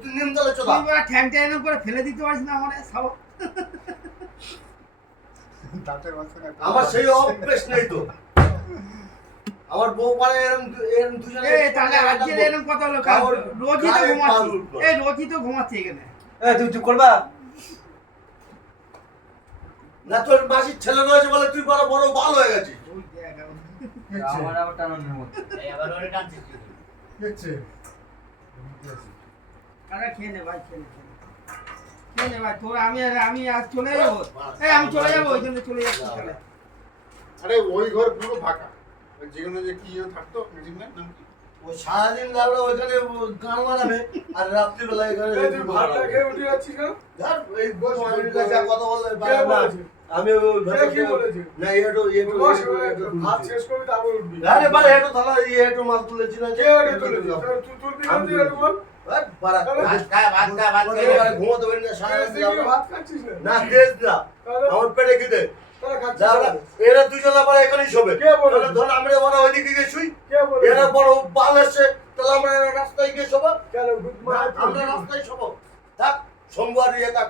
তুই নিমতলা চল। তুই বড় ঠ্যাংটা এরকম করে ফেলে দিতে পারিস না আমারে সব। আমার সেই অভ্যেস নেই তো। আমার বউ পারে এরকম দুজনে এই তাহলে আজকে এরকম কথা হলো রোজই তো ঘুমাচ্ছি। এই রোজই তো ঘুমাচ্ছি এখানে। তুই চুপ করবা না তোর মাসির ছেলে রয়েছে বলে তুই বড় বড় ভালো হয়ে গেছিস। আমার আবার টানানোর মতো এই আবার ওরে টানছিস তুই। আরে খেয়ে নে ভাই, খেয়ে নে ভাই। তোর আমি আজ চলে যাবো। এই আমি চলে যাবো, ওই জন্য চলে যাচ্ছি তাহলে। আরে ওই ঘর পুরো ফাঁকা। ওই যেখানে যে কি থাকতো ম্যাজিকম্যান নাম কি? ও সারাদিন লাগলো ওইখানে গান বানাবে আর রাত্রিবেলা এখানে তুই ভাতটা খেয়ে উঠে যাচ্ছিস না? ধর, এই মানুষের কাছে আর কথা বললে কে পারে না। বলেছে? আমি ওই ঘরে কে কি বলেছে? না এটো বস, ভাত শেষ করবি তারপর উঠবি। আরে বারে এটো থালা এটো মাল তুলেছি না কে ওটা তুলেছে? তুই তুলবি না তুই একটু বল। বারা ভাত খা ভাত ঘুমাতে পারি না সারা তুই কি ভাত খাচ্ছিস না? না কেস না তাহলে আমার পেটে খিদে তাহলে খাচ্ছিস দাঁড়া না? এরা দুজন আবার এখানেই শোবে কে বলেছে? তাহলে ধর আমরা ওরা ওইদিকে গিয়ে শুই কে বলেছে? এরা বড় বাল এসছে তাহলে আমরা রাস্তায় গিয়ে শোবো কেন গুড আমরা মর্নিং। রাস্তায় শোবো থাক সোমবার ইয়ে থাক